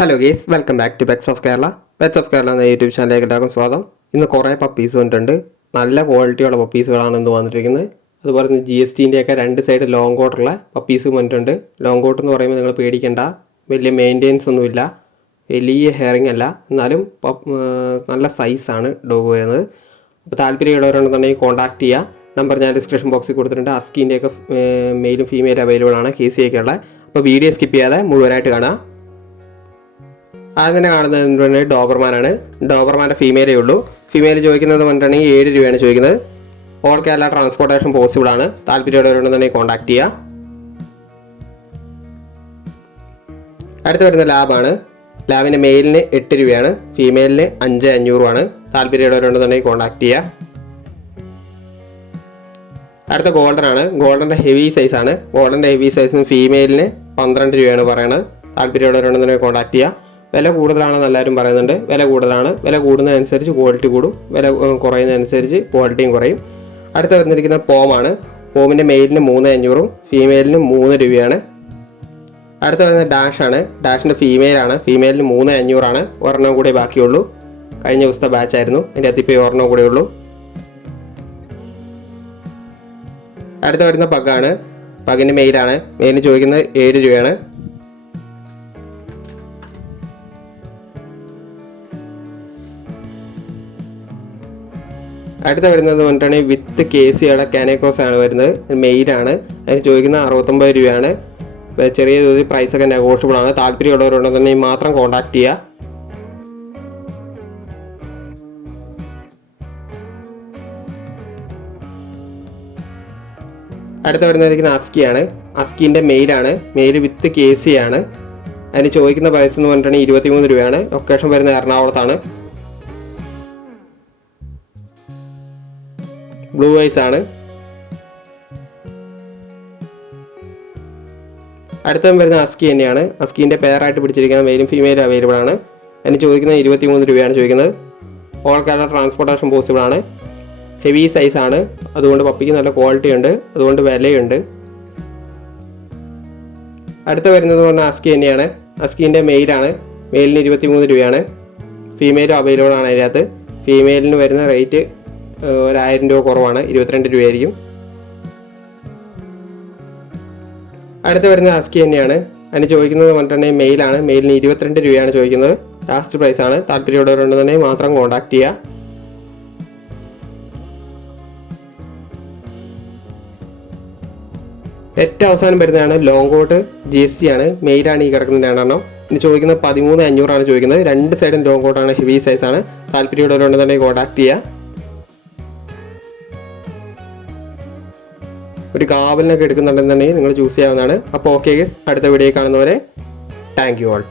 Hello guys, welcome back to pets of Kerala. Pets of Kerala എന്ന YouTube ചാനലിലേക്ക് എല്ലാവർക്കും സ്വാഗതം. ഇന്ന് കുറേ പപ്പീസ് വന്നിട്ടുണ്ട്. നല്ല ക്വാളിറ്റിയുള്ള പപ്പീസുകളാണ് ഇന്ന് വന്നിരിക്കുന്നത്. അതുപോലെ തന്നെ GSTൻ്റെയൊക്കെ രണ്ട് സൈഡ് ലോങ് കോട്ടുള്ള പപ്പീസും വന്നിട്ടുണ്ട്. ലോങ് കോട്ട് എന്ന് പറയുമ്പോൾ നിങ്ങൾ പേടിക്കേണ്ട, വലിയ മെയിൻ്റെനൻസ് ഒന്നുമില്ല, വലിയ ഹെയറിങ് അല്ല, എന്നാലും നല്ല സൈസാണ് ഡോഗ് വരുന്നത്. അപ്പോൾ താല്പര്യമുള്ളവരുണ്ടെന്നുണ്ടെങ്കിൽ കോൺടാക്ട് ചെയ്യുക. നമ്പർ ഞാൻ ഡിസ്ക്രിപ്ഷൻ ബോക്സിൽ കൊടുത്തിട്ടുണ്ട്. അസ്കിൻ്റെയൊക്കെ മെയിലും ഫീമെയിലും അവൈലബിൾ ആണ്, KC ഉള്ളത്. അപ്പോൾ വീഡിയോ സ്കിപ്പ് ചെയ്യാതെ മുഴുവനായിട്ട് കാണുക. ആദ്യം തന്നെ കാണുന്നത് ഡോബർമാനാണ്. ഡോബർമാൻ്റെ ഫീമെയിലേ ഉള്ളൂ. ഫീമെയിൽ ചോദിക്കുന്നത് പറഞ്ഞിട്ടുണ്ടെങ്കിൽ 7 രൂപയാണ് ചോദിക്കുന്നത്. ഓൾ കേരള ട്രാൻസ്പോർട്ടേഷൻ പോസിബിൾ ആണ്. താല്പര്യമുള്ളവരുണ്ടെന്നുണ്ടെങ്കിൽ കോൺടാക്ട് ചെയ്യുക. അടുത്ത് വരുന്ന ലാബാണ്. ലാബിൻ്റെ മെയിലിന് 8 രൂപയാണ്, ഫീമെയിലിന് 5,500 താല്പര്യമുള്ളവരുണ്ടെന്നുണ്ടെങ്കിൽ കോൺടാക്ട് ചെയ്യുക. അടുത്ത ഗോൾഡൻ ആണ്. ഗോൾഡൻ്റെ ഹെവി സൈസാണ്. ഗോൾഡൻ്റെ ഹെവി സൈസിന് ഫീമെയിലിന് 12 രൂപയാണ് പറയുന്നത്. താല്പര്യമുള്ളവരുണ്ടെന്നുണ്ടെങ്കിൽ കോൺടാക്ട് ചെയ്യുക. വില കൂടുതലാണെന്ന് എല്ലാവരും പറയുന്നുണ്ട്. വില കൂടുതലാണ്. വില കൂടുന്നതനുസരിച്ച് ക്വാളിറ്റി കൂടും, വില കുറയുന്നതനുസരിച്ച് ക്വാളിറ്റിയും കുറയും. അടുത്ത് വന്നിരിക്കുന്ന പോമാണ്. പോമിൻ്റെ മെയിലിന് 3,500, ഫീമെയിലിന് 3 രൂപയാണ്. അടുത്ത് വരുന്ന ഡാഷാണ്. ഡാഷിൻ്റെ ഫീമെയിലാണ്. ഫീമെയിലിന് 3,500. ഒരെണ്ണം കൂടെ ബാക്കിയുള്ളൂ. കഴിഞ്ഞ ദിവസത്തെ ബാച്ചായിരുന്നു. അതിൻ്റെ അകത്തിപ്പോൾ ഒരെണ്ണം കൂടെ ഉള്ളൂ. അടുത്ത് വരുന്ന പഗ്ഗാണ്. പഗ്ഗിൻ്റെ മെയിലാണ്. മെയിലിന് ചോദിക്കുന്നത് 7 രൂപയാണ്. അടുത്ത വരുന്നത് പറഞ്ഞിട്ടാണെങ്കിൽ വിത്ത് KCയുടെ കാനേക്കോസ് ആണ് വരുന്നത്. മെയിലാണ്. അതിന് ചോദിക്കുന്ന 69 രൂപയാണ്. ചെറിയ തോതിൽ പ്രൈസൊക്കെ നെഗോഷ്യബിൾ ആണ്. താല്പര്യമുള്ളവരുണ്ടെന്നുണ്ടെങ്കിൽ മാത്രം കോൺടാക്ട് ചെയ്യുക. അടുത്ത വരുന്നതിരിക്കുന്ന അസ്കിയാണ്. അസ്കിൻ്റെ മെയിലാണ്. മെയിൽ വിത്ത് KC ആണ്. അതിന് ചോദിക്കുന്ന പ്രൈസ് എന്ന് പറഞ്ഞിട്ടുണ്ടെങ്കിൽ 23 രൂപയാണ്. ലൊക്കേഷൻ വരുന്നത് എറണാകുളത്താണ്. ബ്ലൂ ഐസ് ആണ്. അടുത്ത വരുന്ന അസ്കി തന്നെയാണ്. അസ്കീൻ്റെ പെയറായിട്ട് പിടിച്ചിരിക്കുന്ന മെയിലും ഫീമെയിലും അവൈലബിൾ ആണ്. അതിന് ചോദിക്കുന്നത് 23 രൂപയാണ് ചോദിക്കുന്നത്. ഓൾ കേരള ട്രാൻസ്പോർട്ടേഷൻ പോസിബിൾ ആണ്. ഹെവി സൈസാണ്. അതുകൊണ്ട് പപ്പിക്ക് നല്ല ക്വാളിറ്റി ഉണ്ട്, അതുകൊണ്ട് വിലയുണ്ട്. അടുത്ത വരുന്നത് പറഞ്ഞാൽ അസ്കി തന്നെയാണ്. അസ്കീൻ്റെ മെയിലാണ്. മെയിലിന് 23 രൂപയാണ്. ഫീമെയിലും അവൈലബിൾ ആണ്. അതിനകത്ത് ഫീമെയിലിന് വരുന്ന റേറ്റ് 1,000 രൂപ കുറവാണ്, 22 രൂപയായിരിക്കും. അടുത്ത് വരുന്നത് അസ്കി തന്നെയാണ്. അതിന് ചോദിക്കുന്നത് പറഞ്ഞിട്ടുണ്ടെങ്കിൽ മെയിലാണ്. മെയിലിന് 22 രൂപയാണ് ചോദിക്കുന്നത്. ലാസ്റ്റ് പ്രൈസാണ്. താല്പര്യമുള്ളവരുണ്ടെന്നുണ്ടെങ്കിൽ മാത്രം കോൺടാക്ട് ചെയ്യുക. ഏറ്റവും അവസാനം വരുന്നതാണ് ലോങ് കോട്ട് GST ആണ്. മെയിലാണ് ഈ കിടക്കുന്ന 2 എണ്ണം. ഇനി ചോദിക്കുന്നത് 13,500 ചോദിക്കുന്നത്. രണ്ട് സൈഡും ലോങ് കോട്ടാണ്, ഹെവി സൈസാണ്. താല്പര്യമുള്ളവരുണ്ടെന്നുണ്ടെങ്കിൽ കോൺടാക്ട് ചെയ്യുക. ഒരു കാവലിനൊക്കെ എടുക്കുന്നുണ്ടെന്നുണ്ടെങ്കിൽ നിങ്ങൾ ചൂസ് ചെയ്യാവുന്നതാണ്. അപ്പോൾ ഓക്കെ ഗൈസ്, അടുത്ത വീഡിയോ കാണുന്നവരെ താങ്ക് യു ഓൾ.